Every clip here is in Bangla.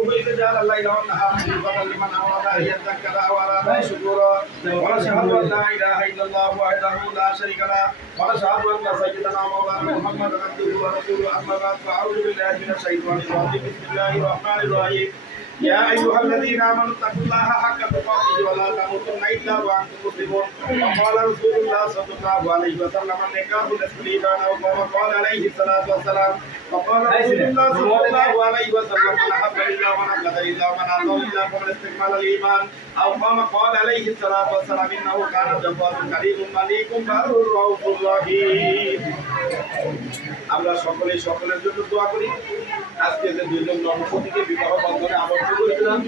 ونوره إذ جعل الليل والنهار خلفة لمن أراد أن يذكر أو أراد شكورا ونشهد أن لا إله إلا الله وحده لا شريك له ونشهد أن سيدنا مولانا محمد عبده ورسوله أما بعد فأعوذ بالله من الشيطان الرجيم بسم الله الرحمن الرحيم يا أيها الذين آمنوا اتقوا الله حق تقاته ولا تموتن إلا وأنتم مسلمون وقال رسول الله صلى الله عليه وسلم النكاح تسليمان أو كما قال عليه الصلاة والسلام وقال رسول الله صلى الله عليه وسلم من أحب لله ومن أبغض لله ومن أطاع لله فمن استكمل الإيمان أو كما قال عليه الصلاة والسلام إنه كان جبار كريم مليك بر رؤوف رحيم আমরা সকলের জন্য দোয়া করি আজকে যে দুইজন দম্পতিকে বিবাহ বন্ধনে আবদ্ধ করেছিলাম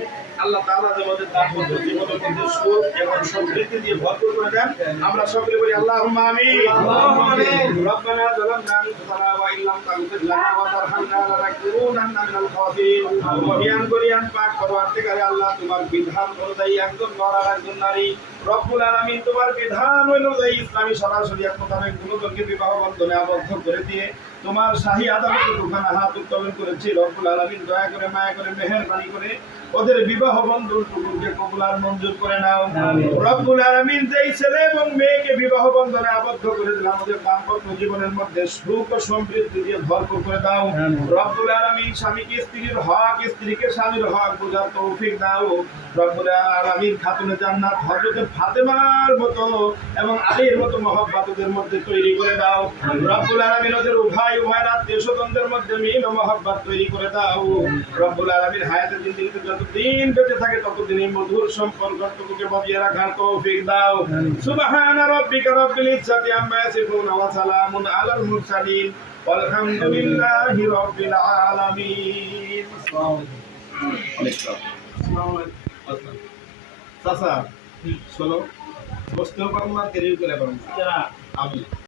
আল্লাহ তাআলা আমাদের দাম্পত্য জীবনের মধ্যে সুখ এবং সমৃদ্ধি দিয়ে ভরপুর করে দেন আমরা সকলে বলি আল্লাহুম্মা আমিন আল্লাহুম্মা আমিন রব্বানা যালামনা আনফুসানা ওয়া ইল্লাম তাগফির লানা ওয়া তারহামনা লানাকুনান্না মিনাল খাসিরিন মহিয়ান করিয়ান পাক পরওয়ারদিগারে আল্লাহ তোমার বিধান অনুযায়ী একজন নর আর একজন নারী রব্বুল আলামিন তোমার বিধান অনুযায়ী ইসলামী শরিয়াত মোতাবেক দুজনকে বিবাহ বন্ধনে আবদ্ধ করে দিয়ে তোমার শাহী আদালতে দুখানা হাত উত্তোলন করেছি রব্বুল আলামিন দয়া করে মায়া করে মেহেরবানি করে ওদের বিবাহ বন্ধনটুকুকে কবুল আর মঞ্জুর করে নাও রব্বুল আলামিন যেই ছেলে এবং মেয়েকে বিবাহ বন্ধনে আবদ্ধ করে দিলাম আমাদের দাম্পত্য জীবনের মধ্যে সুখ ও সমৃদ্ধি দিয়ে ভরপুর করে দাও রব্বুল আলামিন স্বামীকে স্ত্রীর হক স্ত্রীকে স্বামীর হক বোঝার তৌফিক দাও রব্বুল আলামিন খাতুনে জান্নাত হযরত ফাতেমার মতো এবং আলীর মতো মহব্বত ওদের মধ্যে তৈরি করে দাও রব্বুল আলামিন ওদের উভয়ের আত্মীয়-স্বজনদের মধ্যে মিল ও মহব্বত তৈরি করে দাও রব্বুল আলামিন হায়াতের জিন্দেগিতে যতদিন বেঁচে থাকে ততদিন এই মধুর সম্পর্কটুকুকে বাঁচিয়ে রাখার তৌফিক দাও সুবহানা রাব্বিকা রাব্বিল ইজ্জাতি আম্মা ইয়াসিফুন ওয়া সালামুন আলাল মুরসালিন ওয়ালহামদুলিল্লাহি রাব্বিল আলামিন আসসালামু আলাইকুম চাচা চলো বসতেও পারবো না দেরি করে পারবো আমি